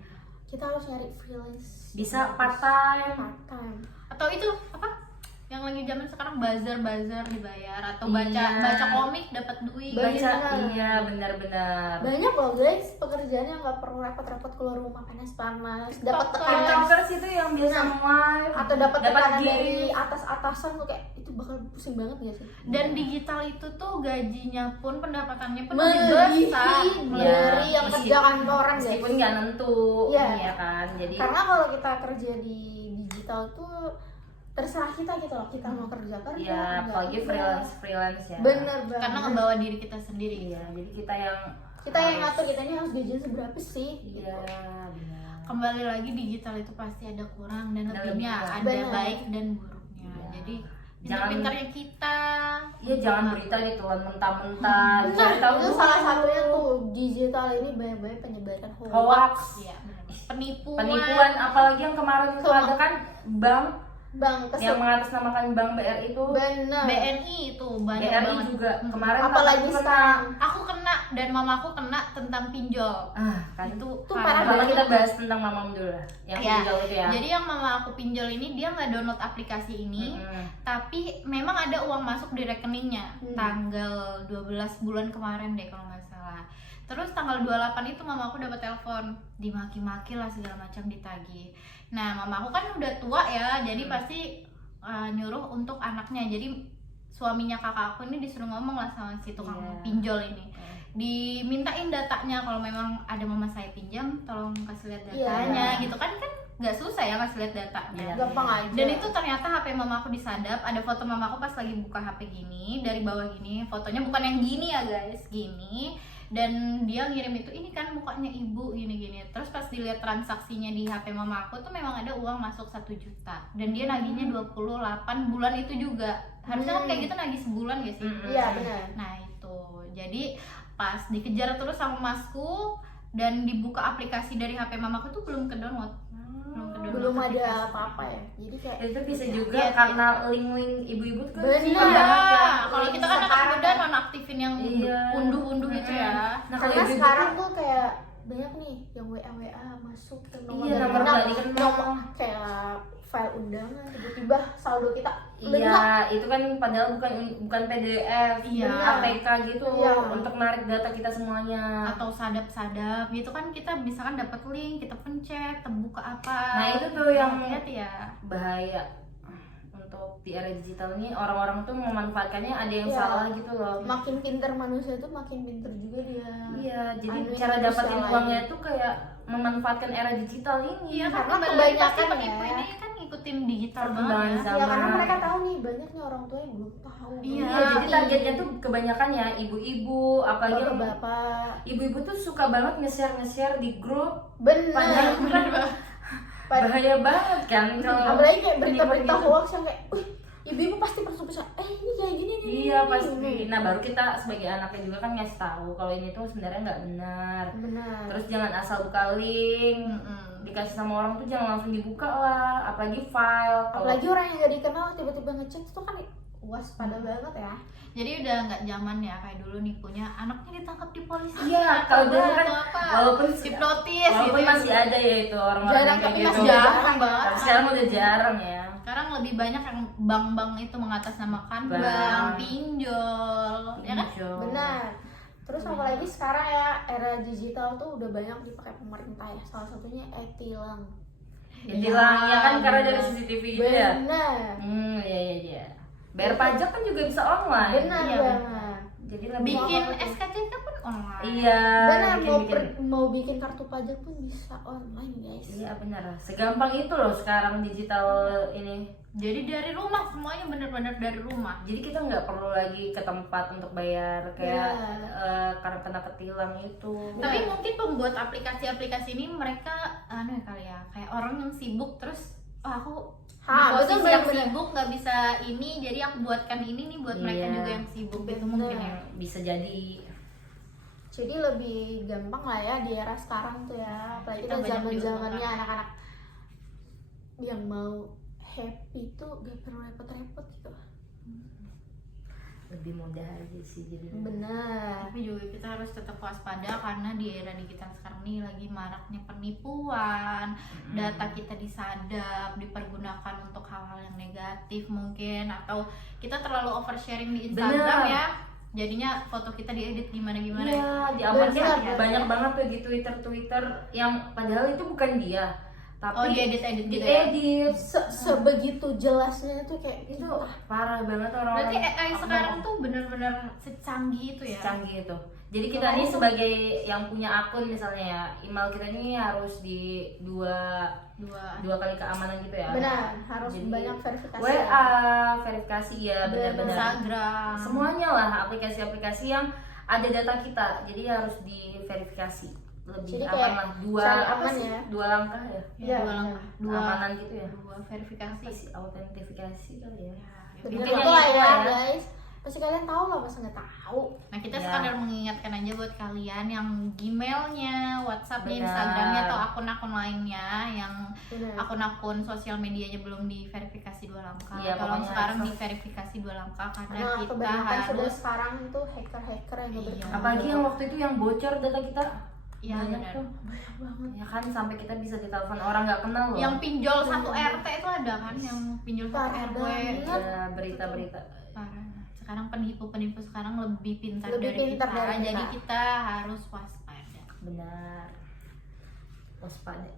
Kita harus nyari freelance. Bisa part time. Part time. Atau itu apa? Yang lagi zaman sekarang bazar dibayar atau Iya. baca komik dapat duit. Baca, Benar. iya benar-benar. Banyak loh guys pekerjaan yang nggak perlu repot-repot keluar rumah panas-panas, dapat tekanan TikTokers itu yang biasa Nah, live atau dapat tekanan gift. dari atas-atasan tuh kayak itu bakal pusing banget gak sih? Dan digital itu tuh gajinya pun pendapatannya pun Melebihi lebih besar. dari yang Meski- kerja kantoran guys. meskipun nggak nentu, Iya. iya kan. Jadi Karena kalau kita kerja di digital tuh terserah kita gitu loh, kita mau kerja kerja. ya nggak apalagi enggak. freelance ya. Bener banget. Karena ngebawa diri kita sendiri. Iya, jadi kita yang kita yang ngatur kita ini harus gajian seberapa sih? Iya, Gitu. benar. Kembali lagi digital itu pasti ada kurang dan Ada lebihnya, lebih. ada Benar. baik dan buruknya. Iya. Jadi Jangan- pintar-pintarnya kita. Iya, jangan berita ditelan mentah-mentah. Benar, Cari tahu itu dulu. salah satunya tuh digital ini banyak-banyak penyebaran hoax. Hoax. Iya, benar. Penipuan. Penipuan, apalagi yang kemarin itu ada kan bank Bang, yang mengatasnamakan bank BRI itu. bener. BNI itu banyak BRI banget. juga kemarin Apalagi aku sekarang. Aku kena dan mamaku kena tentang pinjol. kan Itu Itu parah Pertama banget. kita bahas tentang mamam dulu lah, yang Ya, pinjol itu ya. jadi yang mama aku pinjol ini dia nggak download aplikasi ini, Mm-mm. tapi memang ada uang masuk di rekeningnya tanggal 12 bulan kemarin deh kalau nggak salah. Terus tanggal 28 itu mama aku dapat telepon, dimaki-maki lah segala macam ditagih. Nah mama aku kan udah tua ya, jadi pasti nyuruh untuk anaknya. Jadi suaminya kakak aku ini disuruh ngomong lah sama si tukang Iya. pinjol ini, dimintain datanya kalau memang ada mama saya pinjam tolong kasih lihat Iya. datanya gitu kan nggak susah ya kasih lihat datanya. Iya. gampang aja. Dan itu ternyata HP mamaku disadap, ada foto mamaku pas lagi buka HP gini, dari bawah gini, fotonya bukan yang gini ya guys, gini. Dan dia ngirim itu, ini kan mukanya ibu gini-gini. Terus pas dilihat transaksinya di HP mamaku tuh memang ada uang masuk 1 juta. Dan dia nagihnya 28 bulan itu juga. Harusnya kan kayak gitu nagih sebulan gak sih? Iya benar. Nah itu, jadi pas dikejar terus sama masku dan dibuka aplikasi dari HP mamaku tuh belum ke download. Belum ada apa-apa ya. Jadi kayak Itu bisa juga Iya, karena link-link ibu-ibu tuh kan Bener. suka Iya, banget ya. kalau kita kan anak Sekarang muda kan. nonaktifin yang Iya. unduh-unduh gitu ya. Nah, kalau karena ibu-ibu sekarang tuh tuh kayak banyak nih yang WA masuk ke nomor iya, dari nomor kenal, nggak dikenal. nomor kayak file undangan tiba-tiba saldo kita lengkap. Iya, itu kan padahal bukan PDF, Iya. APK gitu Iya. untuk narik data kita semuanya. Atau sadap-sadap gitu kan, kita misalkan dapat link, kita pencet, buka apa. Nah, itu tuh yang hati-hati ya. bahaya untuk di era digital ini, orang-orang tuh memanfaatkannya ada yang Iya. salah gitu loh. Makin pinter manusia tuh makin pinter juga dia. Iya, jadi Anu cara yang dapatin bisa uangnya lain. tuh kayak memanfaatkan era digital ini. Iya kan, Karena kembali lagi pasti kebanyakan penipu ya. ini kan ngikutin digital Perkembangan banget ya. zaman. Ya karena mereka tahu nih banyak nih orang tua yang belum tahu. Iya, Iya, jadi targetnya tuh kebanyakan ya ibu-ibu, apalagi yang bapak. ibu-ibu tuh suka banget nge-share di grup. Bener. Padahal bahaya banget kan kalau Apalagi kayak berita-berita penipu gitu. hoax yang kayak, wih, ibu-ibu pasti percaya, ini kayak gini nih. Iya pasti. Nah baru kita sebagai anaknya juga kan ngasih tahu kalau ini tuh sebenarnya nggak benar. Benar. Terus jangan asal buka link, dikasih sama orang tuh jangan langsung dibuka lah, apalagi file. Apalagi orang yang gak dikenal tiba-tiba ngecek itu kan waspada banget ya. Jadi udah nggak zaman ya kayak dulu nipunya anaknya ditangkap di polisi. Iya, atau kalau dulu kan atau apa. walaupun hipnotis walaupun gitu. masih ada ya itu orang-orang Jarang, yang kayak tapi gitu. masih jarang banget. Tapi sekarang udah jarang ya. Sekarang lebih banyak yang bank-bank itu mengatasnamakan Bank. bank, pinjol, ya kan? Pinjol. Benar. Terus apalagi sekarang ya era digital tuh udah banyak dipakai pemerintah ya. Salah satunya e-tilang. Ya bilang ya kan karena dari benar. CCTV gitu ya. Benar. Iya. Bayar pajak kan juga bisa online. Benar Iya, banget. Jadi lebih Bikin Apa tuh? SKCK pun online. Iya. Benar, bikin-bikin. mau bikin kartu pajak pun bisa online guys. Iya benar. Segampang itu loh sekarang digital ini. Jadi dari rumah semuanya bener-bener dari rumah. Jadi kita nggak perlu lagi ke tempat untuk bayar kayak Benar. karena kena ketilang itu. Tapi mungkin pembuat aplikasi-aplikasi ini mereka ya kali ya kayak orang yang sibuk terus aku di posisi betul, yang benar. sibuk nggak bisa ini, jadi aku buatkan ini nih buat mereka Iya. juga yang sibuk itu Benar. mungkin ya. Bisa jadi. Jadi lebih gampang lah ya di era sekarang tuh ya. Apalagi Kita kita banyak zaman-zamannya diuntungkan. anak-anak yang mau happy tuh gak perlu repot-repot gitu. Lebih mudah aja sih jadi. Benar. Tapi juga kita harus tetap waspada karena di era digital sekarang nih lagi maraknya penipuan, data kita disadap, dipergunakan untuk hal-hal yang negatif mungkin, atau kita terlalu oversharing di Instagram Benar. ya. Jadinya foto kita diedit gimana-gimana. Iya, di awalnya Benar. banyak banget tuh di Twitter yang padahal itu bukan dia, Oh, tapi diedit-edit gitu ya? diedit. Sebegitu jelasnya tuh kayak Itu gitu. parah banget orang-orang. Berarti AI sekarang tuh bener-bener secanggih itu ya? canggih itu. Jadi kita nih sebagai yang punya akun misalnya ya, email kita ini harus di dua kali keamanan gitu ya. Benar, harus Jadi, banyak verifikasi. WA, verifikasi ya, Benar. benar-benar. Instagram. Semuanya lah aplikasi-aplikasi yang ada data kita, jadi harus diverifikasi. Lebih Jadi aman kayak lah, dua cari apa aman sih? ya. 2 langkah ya. Iya, dua langkah. Dua Keamanan gitu ya. Dua verifikasi. Apa sih autentifikasi kali ya? Bener Intinya itu lah itu ya guys. Pasti kalian tahu lah, masa nggak tahu. Nah, kita Ya. sekadar mengingatkan aja buat kalian yang Gmailnya, WhatsAppnya, Benar. Instagramnya, atau akun-akun lainnya yang Benar. akun-akun sosial medianya belum diverifikasi 2 langkah. Iya, Tolong pokoknya sekarang harus. diverifikasi 2 langkah karena Nah, kita kebanyakan sudah harus sekarang itu hacker-hacker yang Iya. berkembang. Apalagi yang waktu itu yang bocor data kita. ya Banyak benar. tuh. banyak banget. Ya kan sampai kita bisa ditelepon orang nggak kenal loh. Yang pinjol 1 RT itu ada kan yang pinjol 1 Parah RW. banget. ada berita-berita. Parah. Sekarang penipu-penipu sekarang lebih pintar Lebih dari pintar kita. dari kita. Jadi kita harus waspada. Benar. Waspada.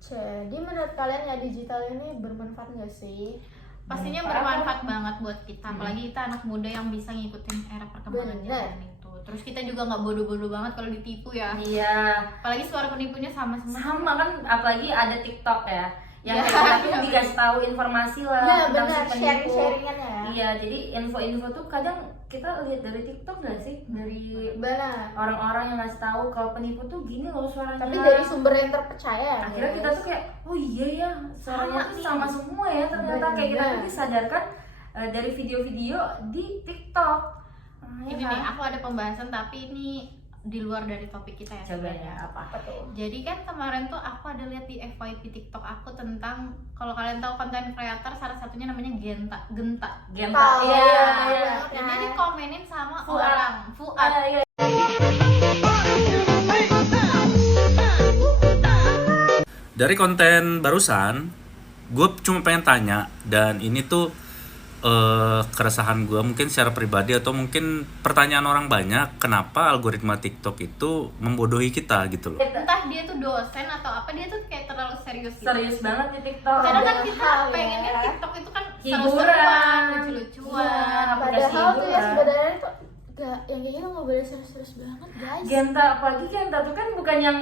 Jadi menurut kalian ya digital ini bermanfaat nggak sih? Pastinya Bermanfaat. bermanfaat banget buat kita, apalagi kita anak muda yang bisa ngikutin era perkembangan Bener. zaman itu. Terus kita juga nggak bodoh-bodoh banget kalau ditipu ya. Iya. Apalagi suara penipunya sama semua. Sama kan, apalagi ada TikTok ya. Yang Iya. kita tuh dikasih tahu informasi lah Ya tentang benar, si penipu. sharing-sharingan ya. Iya, jadi info-info tuh kadang kita lihat dari TikTok gak sih? Dari Benar. orang-orang yang ngasih tahu kalau penipu tuh gini loh suaranya. Tapi dari sumber yang terpercaya ya. Akhirnya kita tuh kayak, oh iya ya, suaranya tuh sama semua ya ternyata. Kayak kita Bener. tuh disadarkan dari video-video di TikTok. Ya Ini kan? nih aku ada pembahasan tapi ini di luar dari topik kita ya. Coba sebenarnya. ya apa? Apa tuh? Jadi kan kemarin tuh aku ada lihat di FYP TikTok aku tentang, kalau kalian tahu konten creator salah satunya namanya Genta. Genta. Tahu, Iya. iya. Dan dia dikomenin sama Fuad. orang Fuad. Iya. Dari konten barusan, gue cuma pengen tanya, dan ini tuh keresahan gue mungkin secara pribadi atau mungkin pertanyaan orang banyak, kenapa algoritma TikTok itu membodohi kita gitu loh. Entah dia tuh dosen atau apa, dia tuh kayak terlalu serius gitu. Serius banget di TikTok. Kadang kan Padahal kita ya. pengennya TikTok itu kan Hiburan. seru-seruan, lucu-lucuan. Iya. Padahal tuh ya hiburan. sebenarnya tuh gak, yang kayak gitu nggak boleh serius-serius banget guys. Genta, apalagi Genta tuh kan bukan yang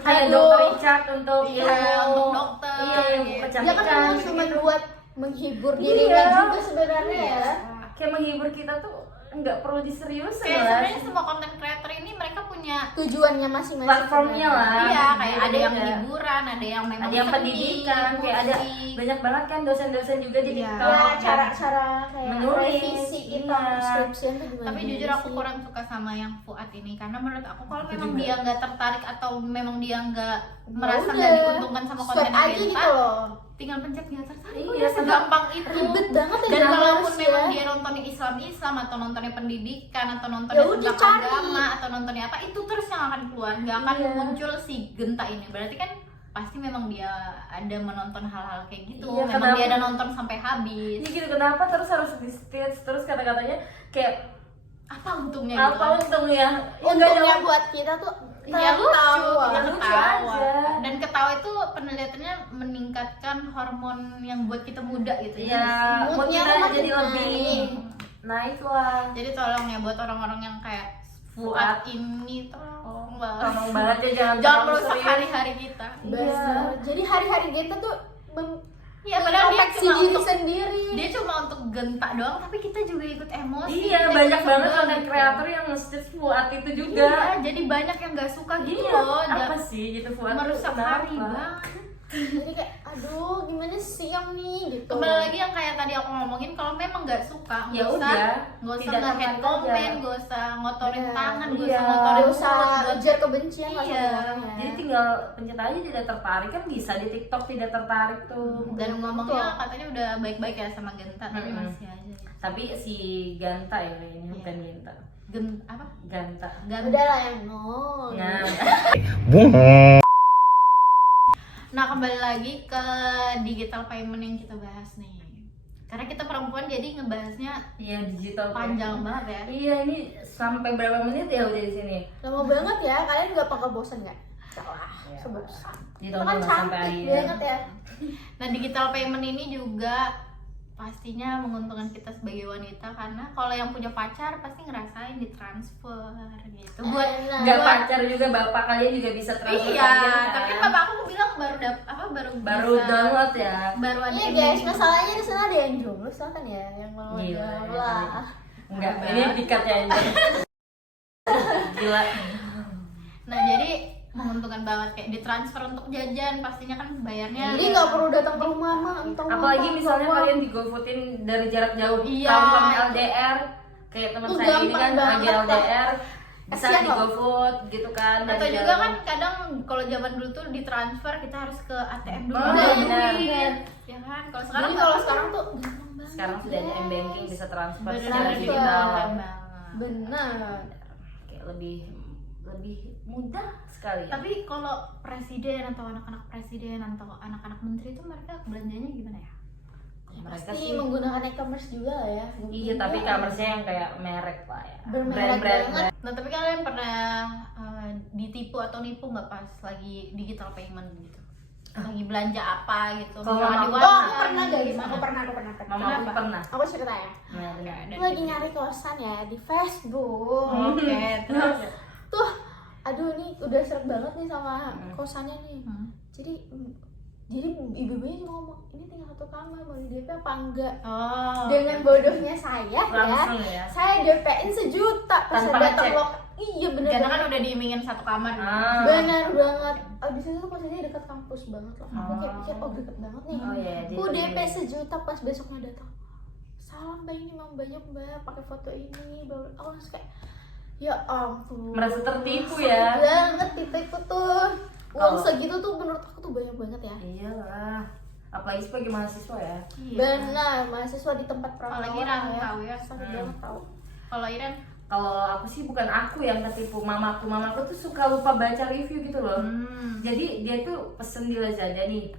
kayak Aduh. dokter Richard untuk Iya, untuk dokter. Iya, yang gitu. Dia kan kecantikan memang cuma gitu. buat menghibur Iya. dirinya juga sebenarnya ya. Kayak menghibur kita tuh nggak perlu diseriusin Kayak lah. sebenarnya semua konten creator ini mereka punya Tujuannya masing-masing. Platformnya sebenarnya. lah. iya, kayak ada yang Beda-beda. hiburan, ada yang memang Ada yang seni, pendidikan, kayak ada musik. banyak banget kan dosen-dosen juga di Iya. TikTok. Ya cara-cara kayak Menulis, revisi kita iya. skripsian tuh gimana. Tapi jujur aku kurang suka sama yang Fuad ini, karena menurut aku kalau memang dia nggak tertarik atau memang dia nggak merasa udah. nggak diuntungkan sama konten Swipe aja gitu loh. tinggal pencet nggak tertarik. Iya, Udah segampang itu. Ribet banget ya. Dan jangan kalaupun harus memang ya. dia nontonnya Islam atau nontonnya pendidikan atau Ya nontonnya udah, tentang cari. agama atau nontonnya apa, itu terus yang akan keluar, nggak akan Iya. muncul si Genta ini. Berarti kan pasti memang dia ada menonton hal-hal kayak gitu. Iya, Memang kenapa? dia ada nonton sampai habis. Ini gitu, kenapa terus harus di stage terus kata-katanya kayak Apa untungnya gitu apa kan? untungnya? Untungnya buat kita tuh Ya lucu, tertawa. kita Lucu ketawa. aja. Dan ketawa itu penelitiannya meningkatkan hormon yang buat kita muda gitu. Iya, mood Moodnya kita makin jadi lebih naik. naik lah. Jadi tolong ya buat orang-orang yang kayak Fuad ini tolong banget. Tolong banget ya, jangan Jangan terlalu merusak serius. hari-hari kita. Benar. Jadi hari-hari kita tuh Iya, padahal dia introspeksi cuma diri untuk sendiri. dia cuma untuk Genta doang, tapi kita juga ikut emosi. Iya, kita banyak ikut banget sebel konten gitu. kreator yang nge-stage Fuad itu juga. Iya, jadi banyak yang nggak suka gitu Iya, loh. apa Dan sih gitu Fuad? merusak tuh hari kenapa? banget. Jadi kayak aduh gimana sih yang nih gitu. Kembali lagi yang kayak tadi aku ngomongin, kalau memang nggak suka, Ya nggak usah, udah, nggak usah tidak nge-head tertarik komen, aja. nggak usah ngotorin Iya, tangan, nggak iya. usah ngotorin Gak usah mulut, ujar kebencian lah Iya, sebenarnya. Jadi tinggal pencet aja tidak tertarik, kan bisa di TikTok tidak tertarik tuh. dan ngomongnya Betul. katanya udah baik-baik ya sama Genta, tapi Mm-mm. masih aja. Tapi si Ganta ya kayaknya, Iya. bukan Genta. Apa? Ganta. Ganta. Udah lah yang nol. Nah, Nah, kembali lagi ke digital payment yang kita bahas nih. Karena kita perempuan jadi ngebahasnya iya digital panjang banget ya. Iya, ini sampai berapa menit ya udah di sini? Lama banget ya, kalian gak bakal bosan gak? Salah, Ya. sebab Ditonton kan lah sampai cantik akhir. banget ya. Nah, digital payment ini juga pastinya menguntungkan kita sebagai wanita, karena kalau yang punya pacar pasti ngerasain ditransfer gitu. Buat Enggak pacar juga, bapak kalian juga bisa transfer iya, kalian, kan? tapi bapak aku bilang baru baru bisa- download ya. baru ada Iya yang guys, ini. masalahnya di sana ada yang jomblo silakan ya, yang mau Gila, jomblo ya. lah. Enggak, ini dikat ya ini. Gila. Nah, jadi menguntungkan banget, kayak ditransfer untuk jajan pastinya kan bayarnya. Jadi nggak perlu datang ke rumah mah, entah Apalagi apa, misalnya apa. kalian di GoFoodin dari jarak jauh, Iya. kaum LDR, kayak teman Tuh, saya ini gampang kan lagi banget, LDR, bisa Kasian di loh. GoFood gitu kan. Atau dari juga jauh. kan kadang kalau zaman dulu tuh ditransfer kita harus ke ATM dulu. Oh, baru benar. duit. Ya kan? Kalau sekarang Jadi nggak kalau apa-apa. sekarang tuh gampang banget. Sekarang sudah ada guys. M-Banking, bisa transfer Bener-bener secara transfer. digital. banget. Benar. Kayak lebih mudah sekali. Ya. Tapi kalau presiden atau anak-anak presiden atau anak-anak menteri itu mereka belanjanya gimana ya? Mereka Pasti sih menggunakan e-commerce juga lah ya. iya, tapi commerce-nya yang kayak merek lah ya. Bermerek banget. Nah, tapi kalian pernah ditipu atau nipu nggak pas lagi digital payment gitu? Lagi belanja apa gitu? Kalau Misalnya di aku- warung, Oh, pernah guys, gimana? aku pernah. Mama aku Kenapa? pernah. Aku cerita ya. Nah, Dan Aku lagi nyari kosan ya di Facebook. Oke, terus Tuh, aduh ini udah seret banget nih sama Hmm. kosannya nih. Hmm. Jadi ibu-ibunya cuma ngomong, ini tinggal satu kamar, mau di DP apa enggak? oh, Dengan bodohnya saya ya, langsung ya. saya DP-in 1 juta pas Tanpa datang ngecek. Iya bener karena kan banget. udah diimingin satu kamar. Ah. Bener banget. Abis itu posisinya dekat kampus banget loh. Aku kayak Oh. pikir oh deket banget nih. Oh iya, Aku DP 1 juta pas besoknya datang. Salam mbak, ini memang banyak mbak pakai foto ini. Aku langsung kayak ya ampun. Merasa tertipu Sakit ya. banget ditipu tuh. Uang Kalau- segitu tuh menurut aku tuh banyak banget ya. Iyalah. Apalagi sebagai mahasiswa ya. Iya. Benar, mahasiswa di tempat Apalagi perantauan rantau ya. Sakit Hmm. banget tau. Kalau Iren, Kalau aku sih bukan aku yang tertipu, mamaku tuh suka lupa baca review gitu loh. Jadi dia tuh pesen di Lazada nih,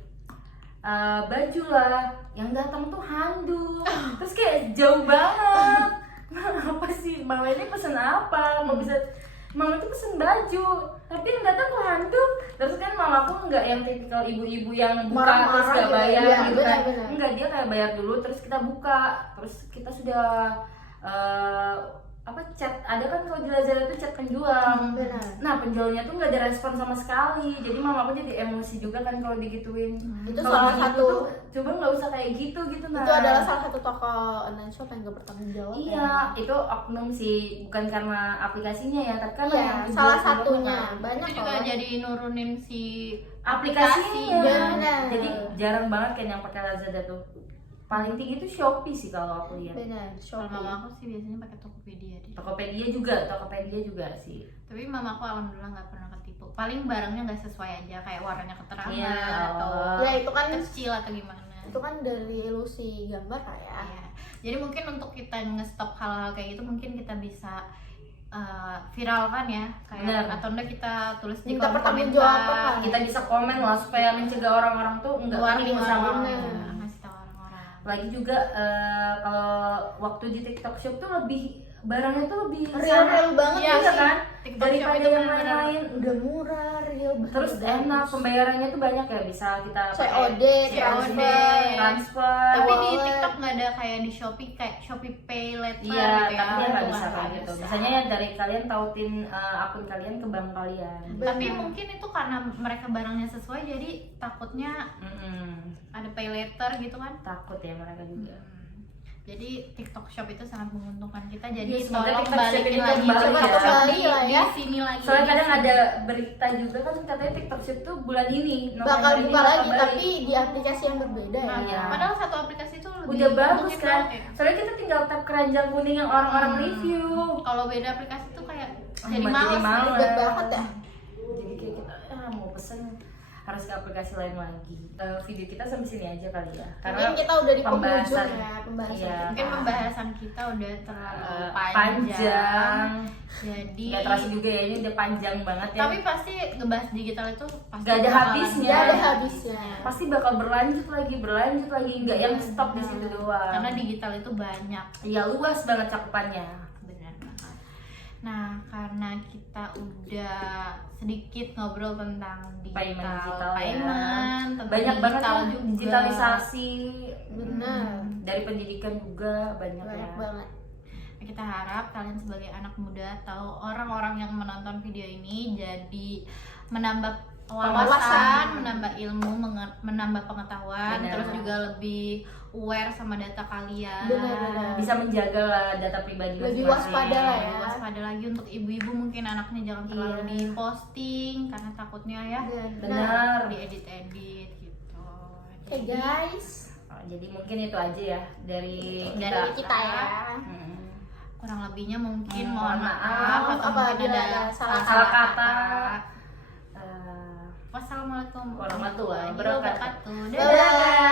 baju lah, yang datang tuh handuk, terus kayak jauh banget. Apa sih mama ini pesen apa? Mau bisa mama tuh pesen baju, tapi yang datang tuh handuk. Terus kan mama aku nggak yang tipikal ibu-ibu yang buka terus nggak Marah-marah bayar gitu, gitu kan. benar-benar. Enggak, dia kayak bayar dulu terus kita buka, terus kita sudah chat, ada kan kalau di Lazada tuh chat penjual. Benar. Nah penjualnya tuh nggak ada respon sama sekali, jadi mama aku jadi emosi juga kan kalau digituin. Itu Kalau salah begitu satu, tuh, coba nggak usah kayak gitu nah. itu adalah salah satu toko online shop yang gak bertanggung jawab. Iya, itu oknum sih, bukan karena aplikasinya ya, tapi kan Iya, yang salah penjual satunya kan. banyak Itu juga kok. jadi nurunin si Aplikasinya. Benar. Jadi jarang banget kan yang pakai Lazada tuh. Paling tinggi tuh Shopee sih kalau aku lihat. Benar, Kalau Shopee. mama aku sih biasanya pakai Tokopedia deh. Tokopedia juga sih. Tapi mama aku alhamdulillah nggak pernah ketipu. Paling barangnya nggak sesuai aja, kayak warnanya keterangan Iya. atau Ya itu kan kecil atau gimana. itu kan dari ilusi gambar lah ya. Iya. Jadi mungkin untuk kita nge-stop hal-hal kayak gitu mungkin kita bisa viralkan ya, kayak Benar. atau enggak kita tulis di Minta kolom pertanggungjawaban. komentar. Kita bisa komen lah supaya mencegah orang-orang tuh nggak Warning ketipu sama bener. orang. ngasih tahu orang-orang. Lagi juga kalau waktu di TikTok Shop tuh lebih barangnya tuh lebih Real banget Iya ya sih. kan. TikTok Shop daripada itu yang benar-benar lain-lain. Udah murah, real banget. Terus enak, pembayarannya tuh banyak ya, bisa kita COD, transfer. Tapi di wallet. TikTok nggak ada kayak di Shopee, kayak Shopee Pay Later Iya, gitu ya. tapi dia nggak Itu bisa kayak gitu. Biasanya ya dari kalian tautin akun kalian ke bank kalian. Tapi Benar. mungkin itu karena mereka barangnya sesuai, jadi takutnya ada pay later gitu kan. Takut ya mereka juga. Jadi TikTok Shop itu sangat menguntungkan kita. Jadi Iya, semoga tolong TikTok Shop balikin ini lagi kembali TikTok ya. Shop Kembali lah ya. di sini lagi. Soalnya kadang Di sini. ada berita juga kan katanya TikTok Shop tuh bulan ini bakal November ini buka lagi balik. tapi di aplikasi yang berbeda ya. Nah, Iya. padahal satu aplikasi itu lebih Udah bagus mungkin kan. banget ya. Soalnya kita tinggal tap keranjang kuning yang orang-orang review. Kalau beda aplikasi tuh kayak Ah, jadi jadi males. males. Ribet banget ya. Jadi kayak kita mau pesen harus ke aplikasi lain lagi. Video kita sampai sini aja kali ya. Mungkin kita udah di penghujung pembahasan. ya pembahasan. Iya. Mungkin pembahasan kita udah terlalu panjang. Panjang. Jadi Gak terasa juga ya, ini udah panjang banget ya. tapi pasti ngebahas digital itu pasti Gak ada bakalan- habisnya. Nggak ada habisnya. Pasti bakal berlanjut lagi, nggak yang stop di situ doang. Karena digital itu banyak. ya luas banget cakupannya. Benar banget. Nah, karena kita udah sedikit ngobrol tentang digital, Payment payment, ya. tentang Banyak banget digital kan juga. digitalisasi. Benar. Dari pendidikan juga banyak Banyak ya. banget. Nah, kita harap kalian sebagai anak muda atau orang-orang yang menonton video ini jadi menambah wawasan, Wawasan. menambah ilmu, menambah pengetahuan, Benar. terus juga lebih aware sama data kalian. Benar-benar. Bisa menjaga lah data pribadi Lebih masing-masing. waspada lah ya. Waspada lagi untuk ibu-ibu, mungkin anaknya jangan terlalu Iya. diposting karena takutnya ya Benar. diedit-edit gitu. Oke guys, Jadi mungkin itu aja ya dari dari kita ya. Hmm. kurang lebihnya mungkin Mohon mohon maaf maaf atau mungkin apabila ada ada salah kata. Wassalamualaikum Warahmatullahi warahmatullahi wabarakatuh. wabarakatuh. Dadah.